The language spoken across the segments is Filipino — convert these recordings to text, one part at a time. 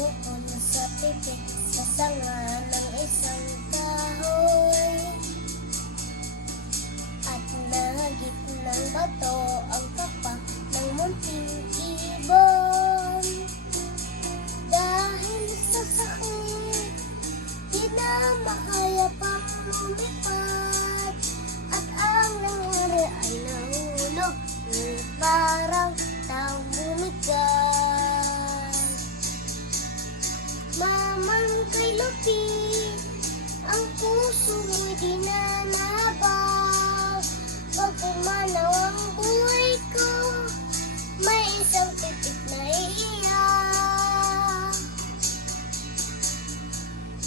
pumukol sa pipit sa sanga ng isang kahoy. At nahagip ng bato ang kapak ng munting ibon. Dahil sa sakit, di na makaya pang lumipad. At ang nangyari ay nahulog, parang taong bumigay. Mamang kay lupit, ang puso mo'y di na nabag. Pag pumanaw ang buhay ko, may isang pipit na iiyak.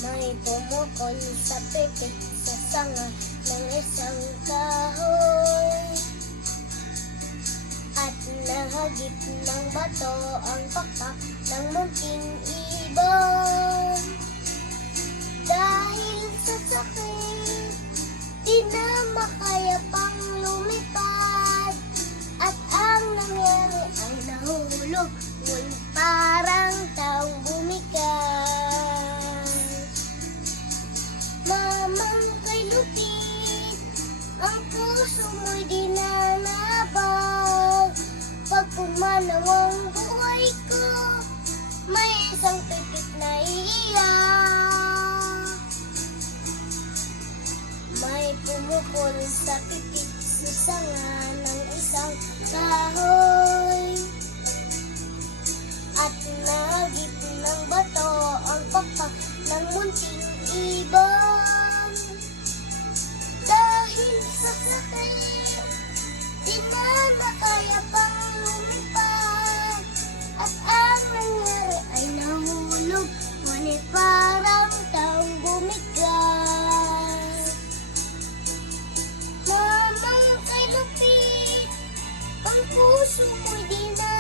May pumukol sa pipit sa sanga ng isang kahoy. At nahagip ng bato ang pakpak ng munting ibon. Dahil sa sakit, di na makaya pang lumipad. At ang nangyari ay nahulog, ngunit parang taong bumigay. Mamang kay lupit, ang puso mo'y di na nabag. Pag pumanaw ang buhay ko, may isang pipit na iiyak. May pumukol sa pipit sa sanga ng isang kahoy. At nahagip ng bato ang pakpak ng munting ibon. Dahil sa sakit, di na makaya pang lumipad. At ang nangyari ay nahulog, ngunit parang taong bumigay. Mamang kay lupit, ang puso mo'y di na